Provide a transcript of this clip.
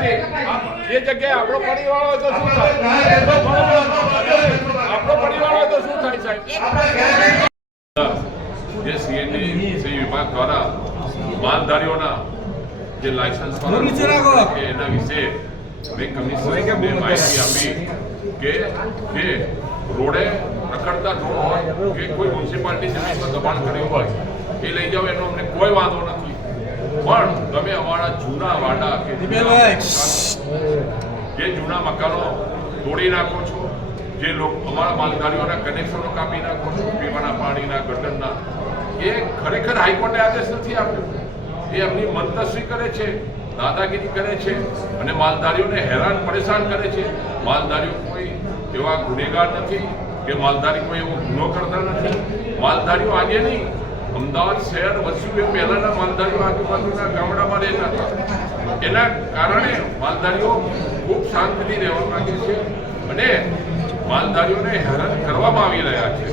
આપણે બધા એ જગ્યાએ આપણો પરિવાર હોય તો શું થાય? આપણો પરિવાર હોય તો શું થાય સાહેબ? જે સીએનડી સી વિભાગ દ્વારા માલધારીઓના જે લાયસન્સ કે એના વિશે મેં કમિશનરને માહિતી આપી કે જે રોડે રખડતા ઢોર હોય કે કોઈ મ્યુનિસિપાલિટી જમીનમાં દબાણ કર્યું હોય એ લઈ જાઓ એનો અમને કોઈ વાંધો નથી. પણ તમે અમારા જૂના વાડા કે જે જૂના મકાનો તોડી નાખો છો જે લોકો અમારા માલધારીઓના કનેક્શનો કાપી નાખો છો પીવાના પાણીના ગટરના એ ખરેખર હાઈકોર્ટે આદેશ નથી આપ્યો. એ એમની મંતસ્વી કરે છે દાદાગીરી કરે છે અને માલધારીઓને હેરાન પરેશાન કરે છે. માલધારીઓ કોઈ એવા ગુનેગાર નથી કે માલધારી કોઈ એવો ગુનો કરતા નથી. માલધારીઓ આજે નહીં. અમદાવાદ શહેર વસ્યું એ પહેલાના માલધારીઓ આજુબાજુના ગામડામાં રહેતા હતા. એના કારણે માલધારીઓ ખૂબ શાંતિથી રહેવા માગે છે અને માલધારીઓને હેરાન કરવામાં આવી રહ્યા છે.